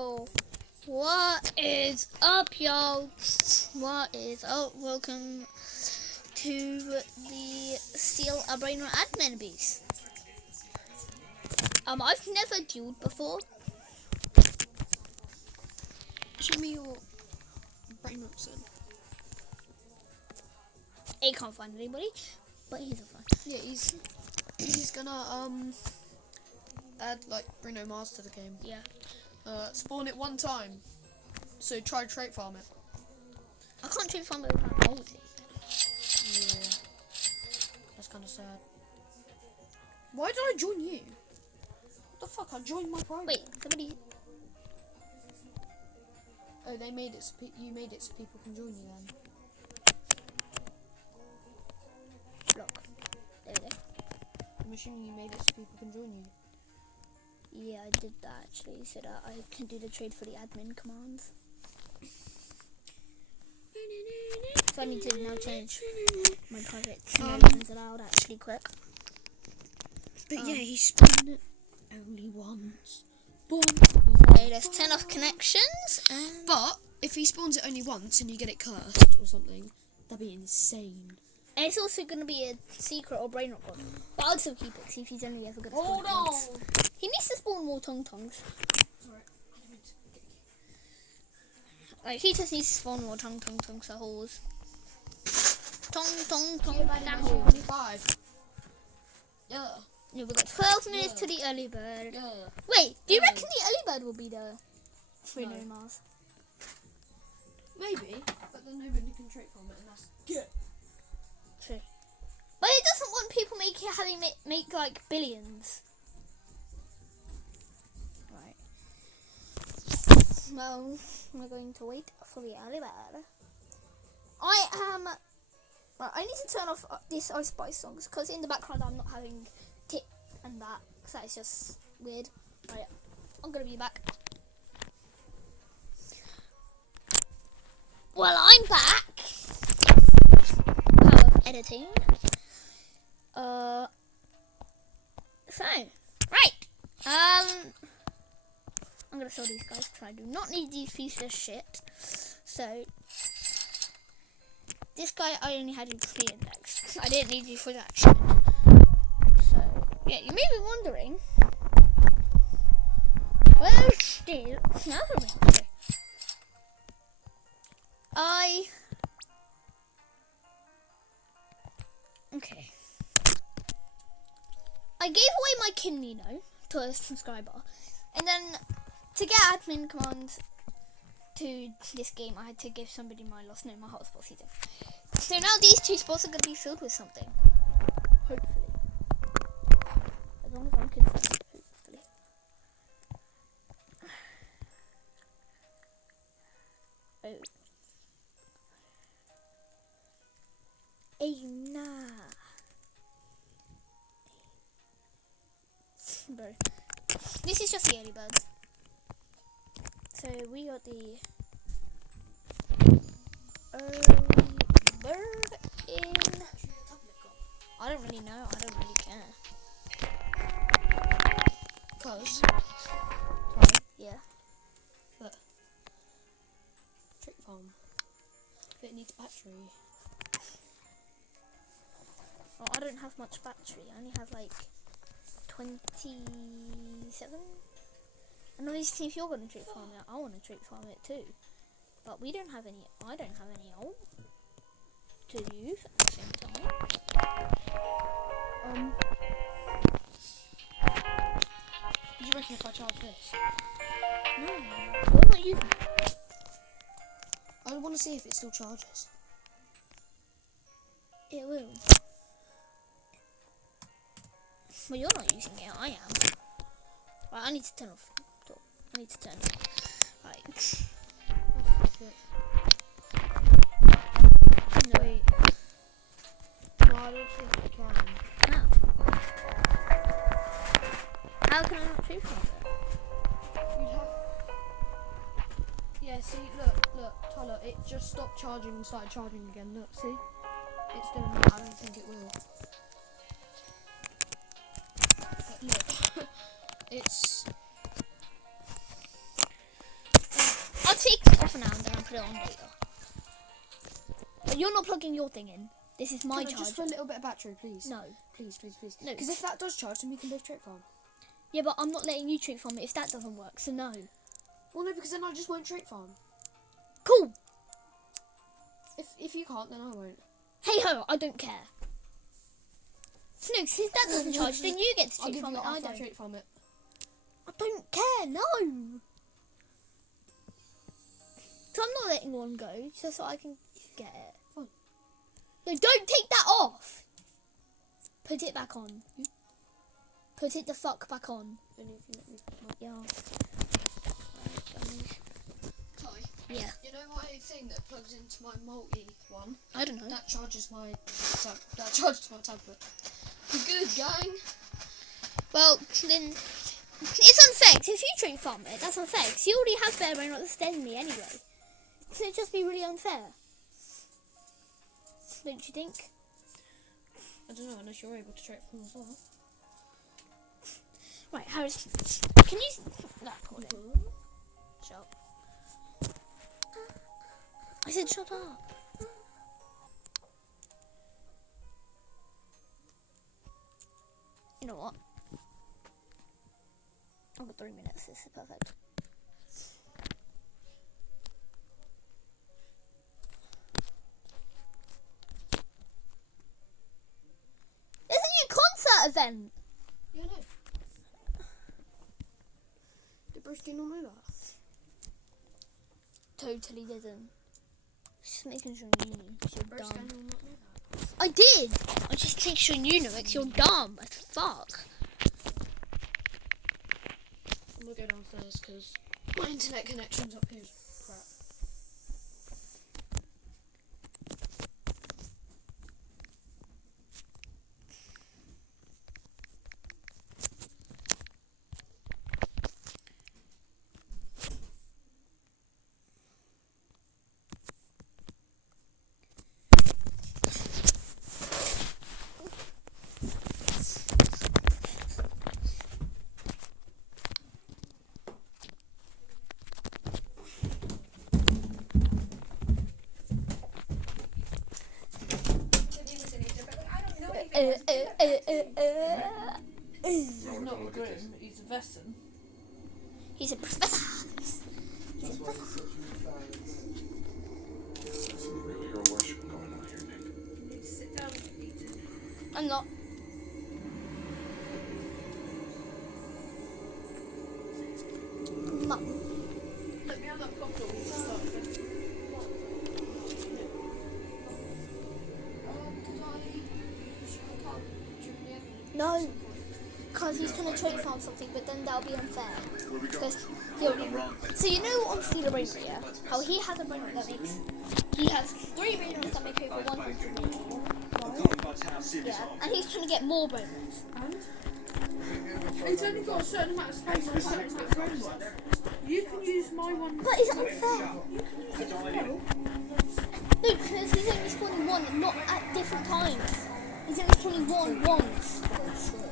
Oh, what is up, y'all? What is up? Welcome to the Steal a Brain Rot admin beast. I've never dueled before. Show me your brain rot son. He can't find anybody, but he's a fun. Yeah, he's gonna add like Bruno Mars to the game. Yeah. Spawn it one time. So try trait farm it. I can't trait farm it without holding. Yeah. That's kind of sad. Why did I join you? What the fuck? I joined my private. Wait, somebody. Oh, they made it. So you made it so people can join you then. Look. There we go. I'm assuming you made it so people can join you. Yeah, I did that actually, so that I can do the trade for the admin commands. So I need to now change my private notifications allowed actually quick. But yeah, he spawned it only once. So let's turn off connections. And But if he spawns it only once and you get it cursed or something, that'd be insane. and it's also going to be a secret or brain rot one. But I'll still keep it, see if he's only ever going to spawn Hold it on. once. He needs to spawn more tongs. Sorry. Like, he just needs to spawn more tongs holes. Tong. 25. Yeah. Yeah, we've got 12 minutes to the early bird. Yeah. Wait, do you reckon the early bird will be the Bruno No. Mars? Maybe, but then nobody can trait from it, and that's good. True. But it doesn't want people having make like billions. Right. Well, we're going to wait for the early bird. Right, I need to turn off this Ice Spice songs because in the background I'm not having tip and that, because that is just weird. Right, I'm gonna be back. Well, I'm back. Power of editing. So, right. I'm gonna sell these guys because I do not need these pieces of shit. So, this guy I only had in 3 index. I didn't need you for that shit. So, yeah, you may be wondering. Well, still, another ring. Okay. I gave away my kidney though to a subscriber, and then to get admin commands to this game, I had to give somebody my hotspot season. So now these 2 spots are going to be filled with something. Hopefully. As long as I'm concerned, hopefully. Oh. Hey, nah. Bro. This is just the early birds. So we got the early bird in. I don't really know. I don't really care. Cause, Yeah. look, trait farm. It needs battery. Well, I don't have much battery. I only have like 27. And obviously, if you're going to trait farm it, I want to trait farm it too. But we don't have any. I don't have any ult to use at the same time. Do you reckon if I charge this? No, you're not using it. I want to see if it still charges. It will. Well, you're not using it. I am. Right, I need to turn off. I need to turn it. Right. No. Wait. No, I don't think I can. How? How can I not trade from it? You'd have. Yeah, see, look, Tyler, it just stopped charging and started charging again. Look, see? It's doing that. I don't think it will. Look, it's put it on later. But you're not plugging your thing in. This is my charger. Just for a little bit of battery, please. No. Please. No. Because if that does charge, then we can both trick farm. Yeah, but I'm not letting you trick farm it if that doesn't work, so no. Well, no, because then I just won't trick farm. Cool. If you can't, then I won't. Hey ho, I don't care. No, since that doesn't charge, then you get to trick farm it. I don't. Trick farm it. I don't care. No. So I'm not letting one go, just so I can get it. Fine. No, don't take that off. Put it back on. Put it the fuck back on. Yeah. Sorry. Yeah. You know my thing that plugs into my multi one? I don't know. That charges my tablet. Good, gang. Well, then it's unfair. 'Cause if you trick farm it, that's unfair. 'Cause you already have better brain rot than me anyway. So it'd just be really unfair. Don't you think? I don't know, unless you're able to trick farm as well. Right, Harris, can you... No, hold it. Shut up. I said shut up. You know what? I've got 3 minutes, this is perfect. There's a new concert event! Yeah, no. Did Bruce do not know that? Totally didn't. Just making sure you knew, 'cause you're Bruce dumb. Daniel not know that. I did! I just make sure you know it, 'cause you're dumb as fuck. I'm gonna go downstairs because my internet connection's up here. Crap. He's not a Grim, he's a Vesson. He's a professor. Some real hero worship going on here, Nick. You need to sit down and eat it. I'm not. Mum. Let me have that popcorn we started. No. Because he's going to trade farm something, but then that'll be unfair. Because so you know on Steeler Brain Rot, yeah? How he has a brain rot that makes... He has 3 brain rots that make over 100 million. Yeah, and he's trying to get more brain rots. He's only got a certain amount of space and a certain amount of brain rot. You can use my one. But is it unfair? No, because he's only spawning one and not at different times. He's only spawning one once.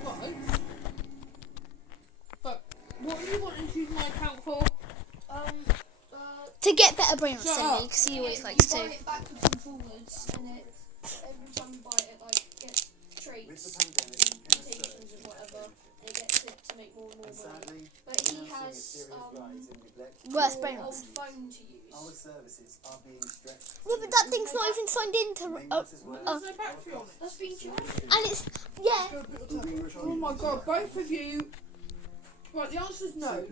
Right. But what are you wanting to use my account for? To get better brain rots than me, because he always likes You to. buy it backwards and forwards, and every time you buy it, like, gets traits, mutations and whatever, and it gets it to make more and more money. But he has Worse brain your old rots. phone to use. Our services are being stretched. Yeah, but that thing's not even signed in to. There's no battery on it. That's been charged. And it's. Yeah. Oh my god, both of you. Right, the answer is no.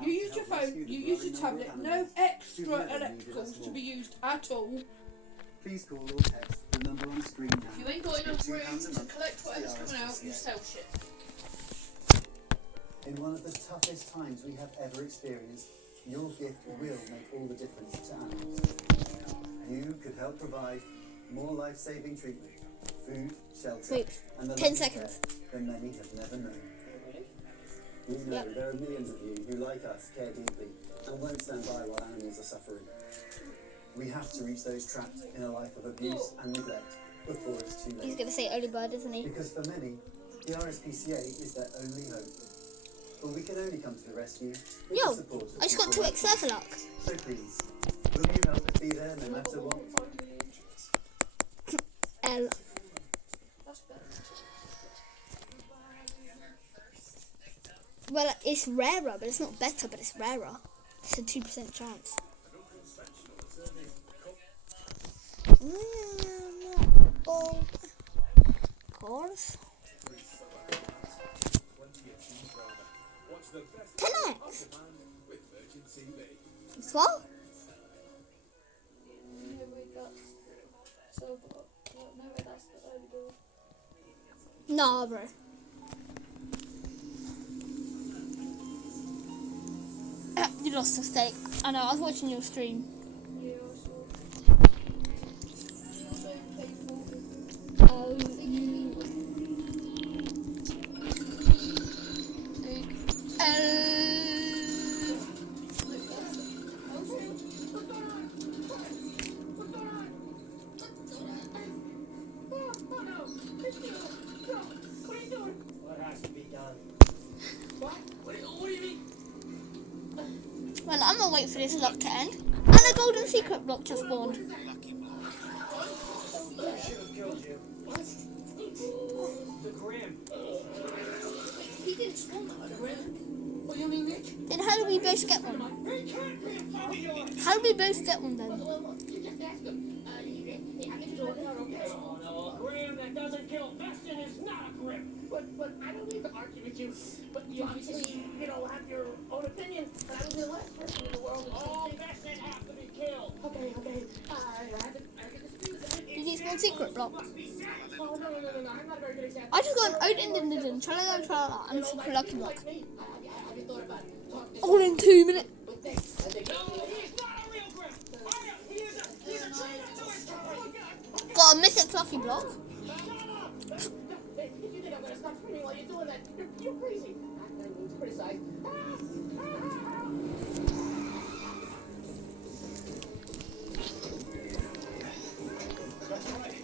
You use your phone, you use your tablet, no extra electricals to be used at all. Please call or text the number on screen now. If you ain't got enough room to collect whatever's coming out, you sell shit. In one of the toughest times we have ever experienced, your gift will make all the difference to animals. You could help provide more life-saving treatment, food, shelter, Wait, and the 10 loving seconds. care that many have never known. We know there are millions of you who, like us, care deeply and won't stand by while animals are suffering. We have to reach those trapped in a life of abuse and neglect before it's too He's late. gonna say early bird, isn't he? Because for many, the RSPCA is their only hope. But we can only come to the rescue with Yo, the support of I just got people 2x like server luck. you. So please, Will you help us be there no matter what? L. That's better. Well, it's rarer, but it's not better, but it's rarer. It's a 2% chance. All course. 10x. It's what? No, wait, that's silver. No, wait, that's the early door. Nah, bro. You lost a stake. I know, I was watching your stream. Yeah, I saw. You also played for. Oh, you. What has to be done? Well, I'm gonna wait for this lock to end. And a golden secret block just spawned. I should have killed you. What? The Grim. He didn't spawn that. What do you mean, Nick? Then how do we both get one? He can't be a friend of yours! How do we both get one then? You just ask him. Oh no, a Grim that doesn't kill Vestin is not a Grim. But I don't need to argue with you. But you obviously, have your own opinion. But I was the last person in the world. All Vestin have to be killed. Okay. I have to disagree with that. Did you spawn secret block? Oh, no, I'm not a very good example. I just got an Odin, tralala, and a secret lucky block. Have you thought about talking All in 2 minutes. with Nick? No, he is not a real Grim. He's a traitor to his story. Got a mythic lucky block. Hey, if you think I'm gonna stop screaming while you're doing that, you're crazy. I don't need to criticize. That's right.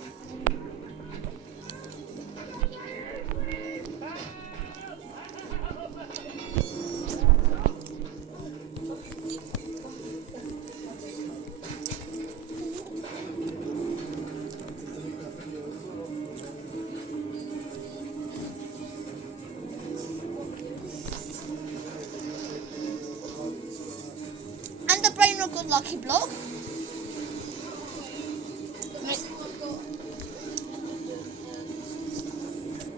And the brain of good lucky block.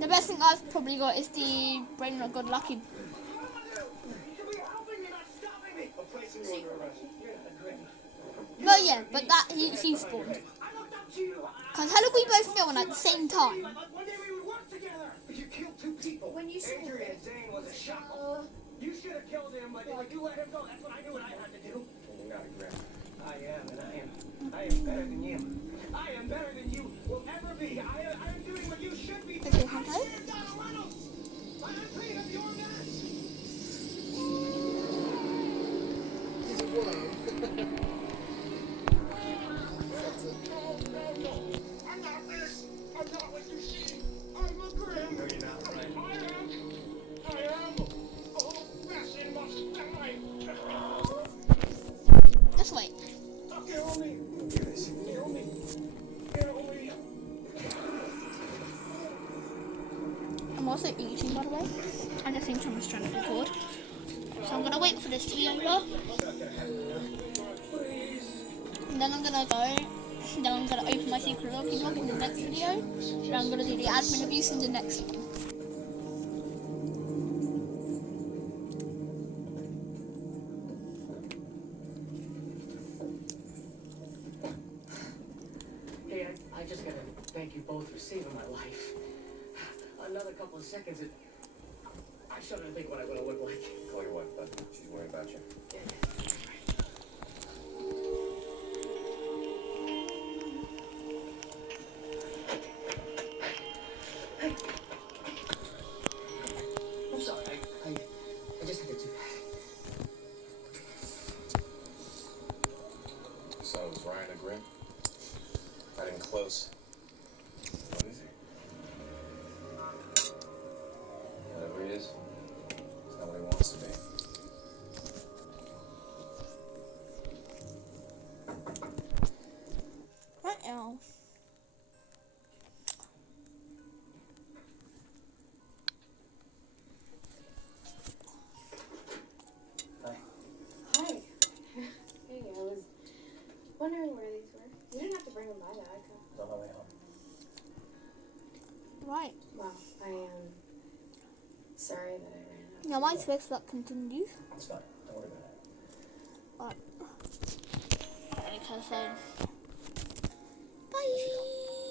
The best thing I've probably got is the brain of good lucky. Well, yeah, but that he spawned. Cause how did we both get one at the same time? You killed two people. When you saw Adrian and Zane was a shock. You should have killed him, but you let him go. That's what I knew what I had to do. You're not a Grim. I am, and I am better than you. I am better than you will ever be. I am doing what you should be doing. Okay, hello? I'm Donald Reynolds. I'm afraid of your guts. I'm not this. I'm not what you see. I'm a Grim. No, you're not right. I am. Oh, Bastion must die. Just wait. Kill me. Kill me. Kill me. I'm also eating, by the way. I just think someone's trying to record. So I'm gonna wait for this to be over. And then I'm gonna go. Then I'm gonna open my secret lucky block in the next video. And I'm gonna do the admin abuse in the next one. Hey, I just gotta thank you both for saving my life. Another couple of seconds, I shouldn't think what I would have looked like. Call your wife, bud. She's worried about you. I'm sorry. I just had to do that. So, is Ryan a Grim? Not even close. What is he? Whatever he is, it's not what he wants to be. wondering where these were. You didn't have to bring them by that. I could. It's on my way home. Right. Well, I am sorry that I ran out. Now my Xbox that continues. It's fine. Don't worry about it. Okay, so bye.